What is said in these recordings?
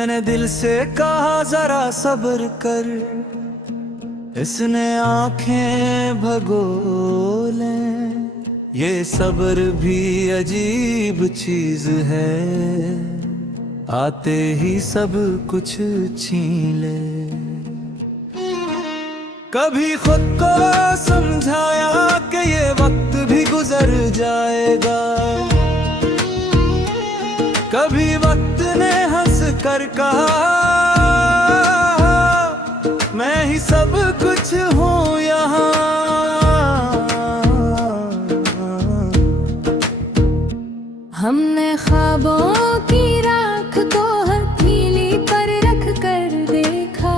मैंने दिल से कहा जरा सब्र कर, इसने आंखें भगोले। ये सब्र भी अजीब चीज है, आते ही सब कुछ छीन ले। कभी खुद को समझाया कि ये वक्त भी गुजर जाएगा, कभी वक्त ने हंस कर कहा मैं ही सब कुछ हूँ यहाँ। हमने ख्वाबों की राख को हथेली पर रख कर देखा,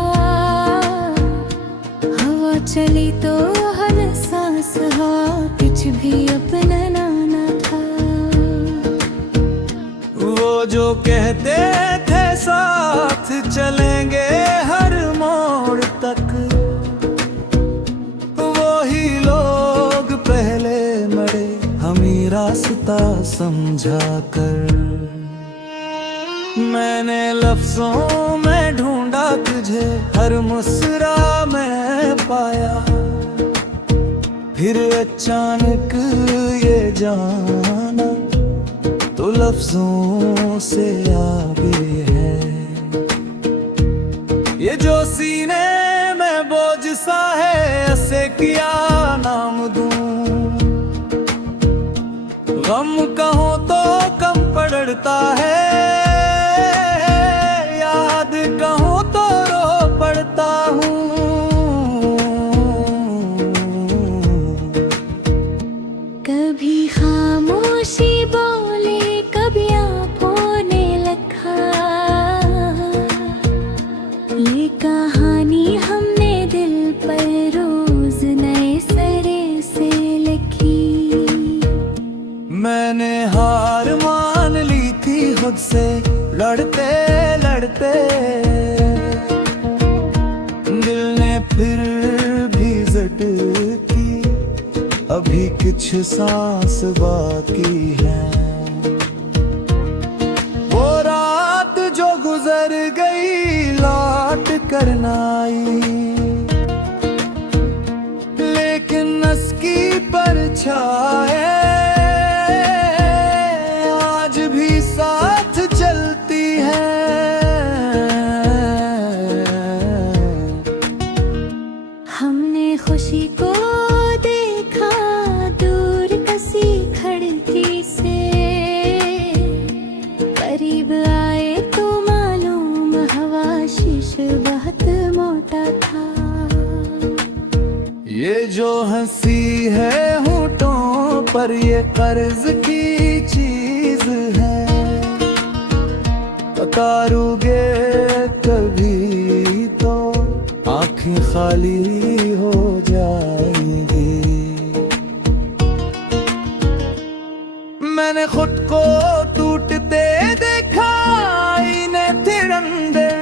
हवा चली तो हर सांस हा कुछ भी अपना ना था। वो जो कहते थे साथ चलेंगे हर मोड़ तक, वो ही लोग पहले मरे हमें रास्ता समझा कर। मैंने लफ्जों में ढूंढा तुझे, हर मुस्कुरा में पाया, फिर अचानक ये जाना तो लफ्जों से आगे है। ये जो सीने में बोझ सा है, ऐसे किया नाम दूं। गम कहूं तो कम पड़ता है, याद कहूं तो रो पड़ता हूँ। कभी खामोशी बोले, कभी आँखों ने लिखा, ये कहानी हमने दिल पर रोज नए सिरे से लिखी। मैंने हार मान ली थी खुद से, लड़ते लड़ते दिल ने फिर भी जिद की, अभी कुछ सांस बाकी है। वो रात जो गुजर गई लौट कर न आई, लेकिन उसकी परछाई आज भी साथ चलती है। हमने खुशी को देखा दूर कसी खिड़की से, करीब आए तो मालूम हवा शीश बहुत मोटा था। ये जो हंसी है होठों पर, ये कर्ज की चीज है, उतारोगे कभी तो आंखें खाली हो जाएंगी। मैंने खुद को टूटते देखा आईने तेरे अंदर,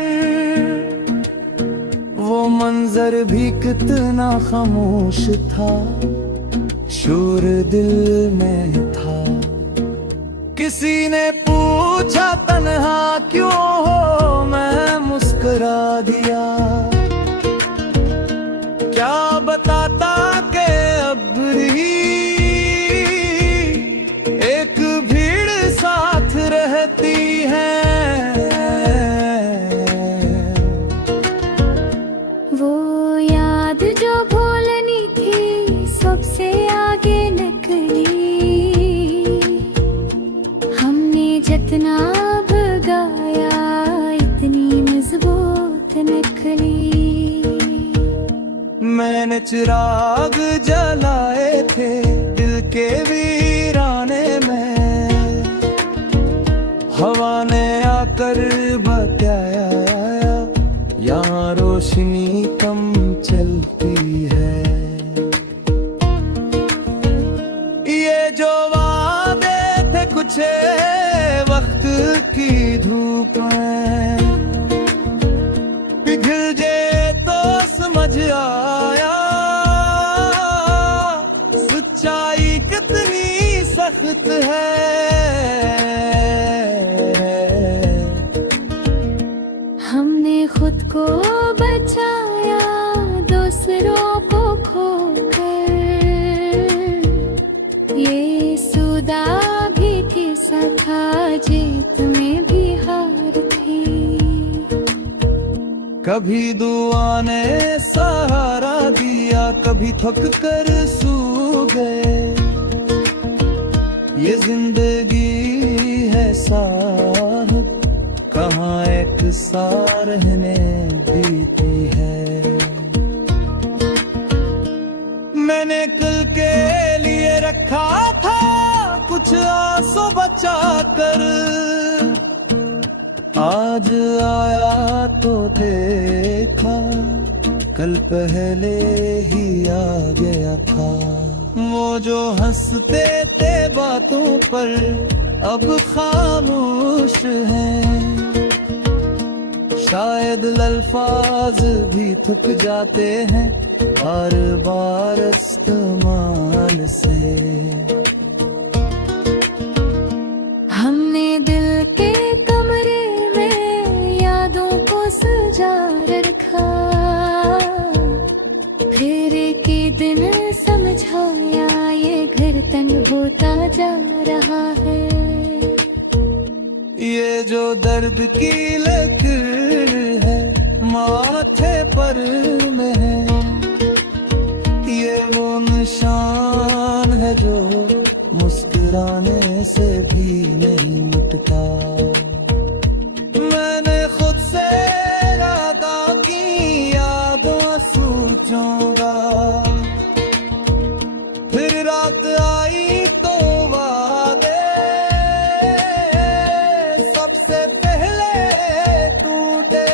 वो मंजर भी कितना खामोश था, शोर दिल में था। किसी ने पूछा तन्हा क्यों हो, मैं मुस्कुरा दिया, क्या बताता कि अब भी एक भीड़ साथ रहती है। वो याद जो भूलनी थी सबसे आगे निकली, हमने जितना भगाया इतनी मजबूत निकली। मैंने चिराग जलाए थे दिल के वीराने में, हवा ने आकर बताया यहाँ रोशनी कम चलती है। ये जो वादे थे कुछ वक्त की धूप में, पिघल जाए तो समझ आया सच्चाई कितनी सख्त है। कभी दुआ ने सहारा दिया, कभी थक कर सो गए। ये जिंदगी है साहब, कहाँ एक सा रहने देती है। मैंने कल के लिए रखा था कुछ आंसू बचा कर, आज आया तो देखा कल पहले ही आ गया था। वो जो हंसते थे बातों पर अब खामोश हैं, शायद अल्फाज भी थक जाते हैं बार बार इस्तेमाल से। हमने दिल के कमरे में यादों को सजा रखा, फिर एक दिन समझाया ये घर तंग होता जा रहा है। ये जो दर्द की लकीर है माथे पर में है, ये वो निशान है जो मुस्कुराने से भी नहीं मिटता। मैंने खुद से इरादा की यादों सोचूंगा, फिर रात आई तो वादे सबसे पहले टूटे।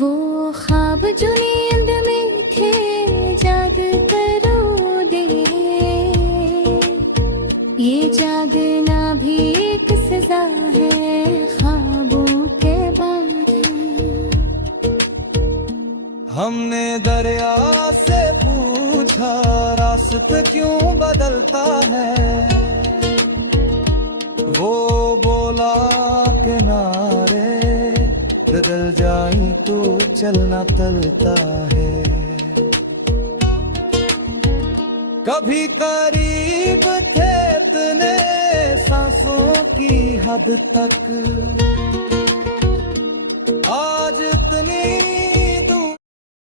वो ख्वाब जो नींद में थे जाग करो दे, ये जागना भी एक सजा है ख्वाबों के बाद। हमने दरिया से पूछा रास्ता क्यों बदलता है, वो बोला किनारे बदल जाई तो चलना चलता है। कभी करीब थे इतने सांसों की हद तक, आज इतनी